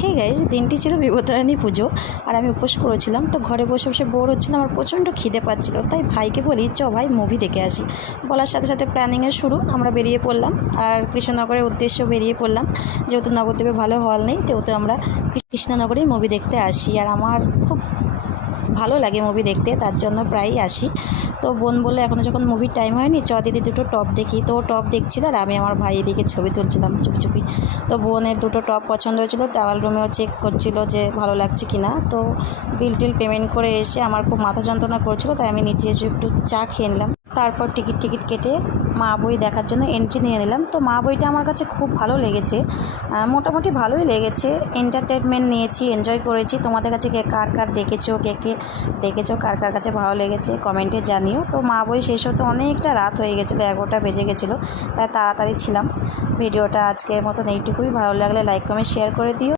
Hey guys, দিনটি ছিল বিপত্তারিণী পুজো আর আমি উপোস করেছিলাম। তো ঘরে বসে বসে বোর হচ্ছিলাম, আমার প্রচণ্ড খিদে পাচ্ছিল। তাই ভাইকে বলি, চ ভাই মুভি দেখে আসি। বলার সাথে সাথে প্ল্যানিংয়ের শুরু, আমরা বেরিয়ে পড়লাম আর কৃষ্ণনগরের উদ্দেশ্যে বেরিয়ে পড়লাম। যেহেতু নবদ্বীপে ভালো হল নেই, সেহেতু আমরা কৃষ্ণনগরেই মুভি দেখতে আসি। আর আমার খুব ভালো লাগে মুভি দেখতে, তার জন্য প্রায়ই আসি। তো বোন বললো, এখনও যখন মুভির টাইম হয়নি, চ দিদি দুটো টপ দেখি। তো টপ দেখছিল আর আমি আমার ভাই এদিকে ছবি তুলছিলাম চুপি চুপি। তো বোনের দুটো টপ পছন্দ হয়েছিল, দেওয়াল রুমেও চেক করছিল যে ভালো লাগছে কি না। তো বিল টিল পেমেন্ট করে এসে আমার খুব মাথা যন্ত্রণা করছিল, তাই আমি নিচে এসে একটু চা খেয়ে নিলাম। তারপর টিকিট কেটে মা বই দেখার জন্য এন্ট্রি নিয়ে নিলাম। তো মা বইটা আমার কাছে খুব ভালো লেগেছে, মোটামুটি ভালোই লেগেছে। এন্টারটেনমেন্ট নিয়েছি, এনজয় করেছি। তোমাদের কাছে কার কার দেখেছো, কে দেখেছো, কার কার কাছে ভালো লেগেছে কমেন্টে জানিও। তো মা বই শেষ হতে অনেকটা রাত হয়ে গেছিলো, 11টা বেজে গেছিলো, তাই তাড়াতাড়ি ছিলাম। ভিডিওটা আজকের মতন এইটুকুই। ভালো লাগলে লাইক কমেন্ট শেয়ার করে দিও।